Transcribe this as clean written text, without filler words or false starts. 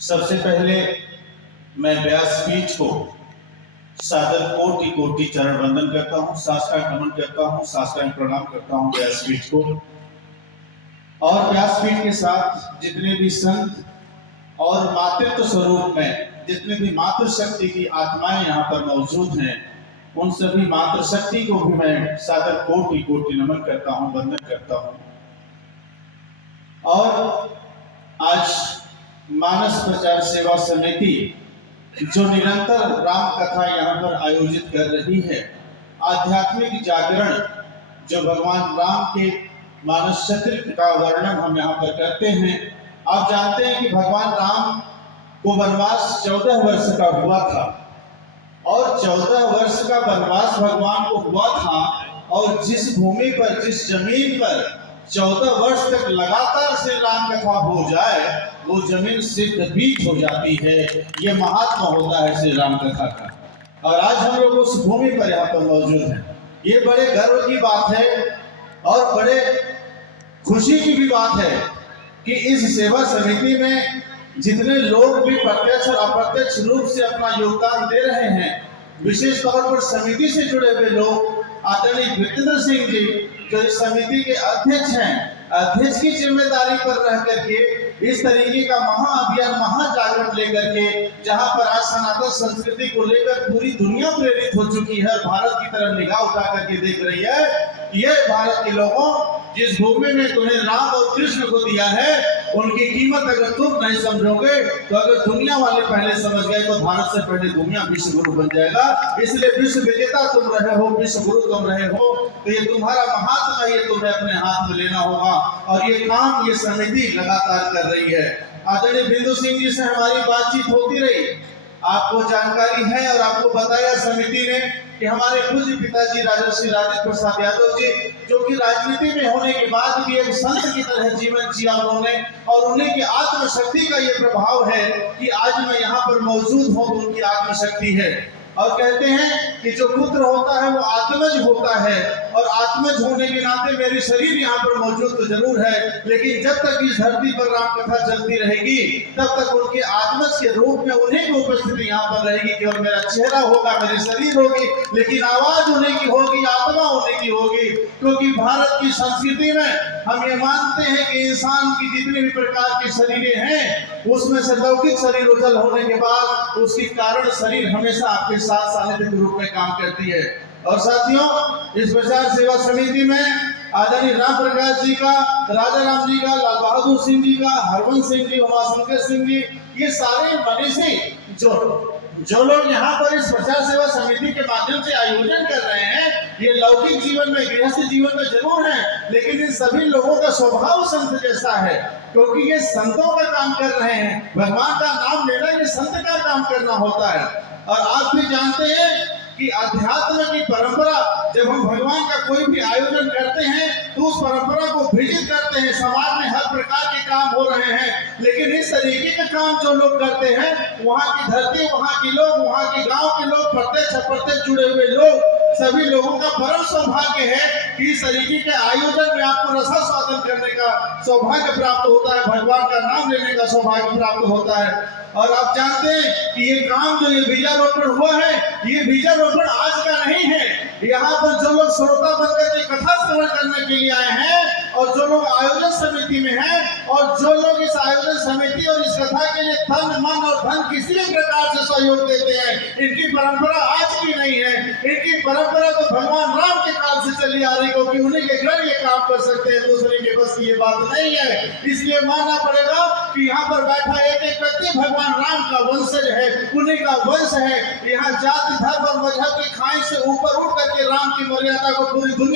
सबसे पहले मैं व्यासपीठ को सादर कोटि कोटि चरण वंदन करता हूँ, साष्टांग नमन करता हूँ, साष्टांग प्रणाम करता हूँ व्यासपीठ को। और व्यासपीठ के साथ जितने भी संत और मातृत्व स्वरूप में जितने भी मातृशक्ति की आत्माएं यहाँ पर मौजूद हैं, उन सभी मातृशक्ति को भी मैं सादर कोटि कोटि नमन करता हूँ, वंदन करता हूँ। और आज मानस प्रचार सेवा समिति जो निरंतर राम कथा यहाँ पर आयोजित कर रही है, आध्यात्मिक जागरण जो भगवान राम के मानस चरित्र का वर्णन हम यहाँ पर करते हैं। आप जानते हैं कि भगवान राम को वनवास 14 वर्ष का हुआ था और 14 वर्ष का वनवास भगवान को हुआ था, और जिस भूमि पर, जिस जमीन पर 14 वर्ष तक लगातार श्री राम कथा हो जाए, वो जमीन सिद्ध पीठ हो जाती है। ये महात्मा होता है श्री राम कथा का। और आज हम लोग उस भूमि पर यहाँ पर मौजूद हैं। ये बड़े गर्व की बात है और बड़े खुशी की भी बात है कि इस सेवा समिति में जितने लोग भी प्रत्यक्ष और अप्रत्यक्ष रूप से अपना योगदान दे रहे हैं, विशेष तौर पर समिति से जुड़े हुए लोग, आदरणीय वीरेंद्र सिंह जी जो इस समिति के अध्यक्ष हैं, अध्यक्ष की जिम्मेदारी पर रह करके इस तरीके का महाअभियान, महाजागरण लेकर के, जहां पर आज सनातन संस्कृति को लेकर पूरी दुनिया प्रेरित हो चुकी है, भारत की तरफ निगाह उठा करके देख रही है। ये भारत के लोगों, जिस भूमि में तुम्हें राम और कृष्ण को दिया है, उनकी कीमत अगर तुम नहीं समझोगे तो अगर दुनिया वाले पहले समझ गए तो भारत से पहले दुनिया विश्व गुरु बन जाएगा। इसलिए विश्व विजेता तुम रहे हो, विश्व गुरु तुम रहे हो, तो ये तुम्हारा महात्मा, ये तुम्हें अपने हाथ में लेना होगा। और ये काम ये समिति लगातार कर रही है। आदरणीय बिंदु सिंह जी से हमारी बातचीत होती रही, आपको जानकारी है और आपको बताया समिति ने कि हमारे पूज्य पिताजी राजर्षि राजेंद्र प्रसाद यादव जी, जो कि राजनीति में होने के बाद भी एक संत की तरह जीवन जिया उन्होंने, और उन्हीं की आत्मशक्ति का ये प्रभाव है कि आज मैं यहाँ पर मौजूद हूँ, तो उनकी आत्मशक्ति है। और कहते हैं कि जो पुत्र होता है वो आत्मज होता है, और आत्मज होने के नाते मेरी शरीर यहाँ पर मौजूद तो जरूर है, लेकिन जब तक इस धरती पर राम कथा चलती रहेगी तब तक उनके आत्मज के रूप में उन्हीं की उपस्थिति यहाँ पर रहेगी। केवल मेरा चेहरा होगा, मेरी शरीर होगी, लेकिन आवाज उन्हीं की होगी, आत्मा उन्हीं की होगी। क्योंकि भारत की संस्कृति में हम ये मानते हैं कि इंसान की जितनी भी प्रकार की शरीरें हैं, उसमें से लौकिक शरीर उजल होने के बाद उसकी कारण शरीर हमेशा आपके साथ सानिध्य के रूप में काम करती है। और साथियों, इस प्रचार सेवा समिति में आदरणीय राम प्रकाश जी का, राजा राम जी का, लाल बहादुर सिंह जी का, हरवंश सिंह जी, उमाशंकर सिंह जी, ये सारे मनीषी जो लोग यहाँ पर इस प्रचार सेवा समिति के माध्यम से आयोजन कर रहे हैं, ये लौकिक जीवन में, गृहस्थ जीवन में जरूर है, लेकिन इन सभी लोगों का स्वभाव संत जैसा है। क्योंकि ये संतों का काम कर रहे हैं, भगवान का नाम लेना ये संत का काम करना होता है। और आप भी जानते हैं कि अध्यात्म की परंपरा, जब हम भगवान का कोई भी आयोजन करते हैं तो उस परंपरा को विजित करते हैं। समाज में हर प्रकार के काम हो रहे हैं, लेकिन इस तरीके के काम जो लोग करते हैं, वहाँ की धरती, वहाँ के लोग, वहाँ के गांव के लोग, प्रत्यक्ष अप्रत्यक्ष जुड़े हुए लोग, सभी लोगों का परम सौभाग्य है कि इस तरीके के आयोजन में आपको रसास्वादन करने का सौभाग्य प्राप्त होता है, भगवान का नाम लेने का सौभाग्य प्राप्त होता है। और आप जानते हैं कि ये काम जो ये बीजारोपण हुआ है, ये बीजारोपण आज का नहीं है। यहाँ पर जो लोग श्रोता बनकर के कथा श्रवण करने के लिए आए हैं, और जो लोग आयोजन समिति में हैं, और जो लोग इस आयोजन समिति और इस कथा के लिए तन, मन और धन किसी भी प्रकार से सहयोग देते हैं, इनकी परंपरा आज की नहीं है। इनकी परंपरा तो भगवान राम के काल से चली आ रही, क्योंकि उन्हीं के घर ये काम कर सकते हैं, दूसरे के बस की ये बात नहीं है। इसलिए मानना पड़ेगा कि यहाँ पर बैठा एक एक व्यक्ति भगवान राम का वंशज है, उन्हीं का वंश है। यहाँ जाति, धर्म और मजहब की खाई से ऊपर उठ करके राम की मर्यादा को पूरी दुनिया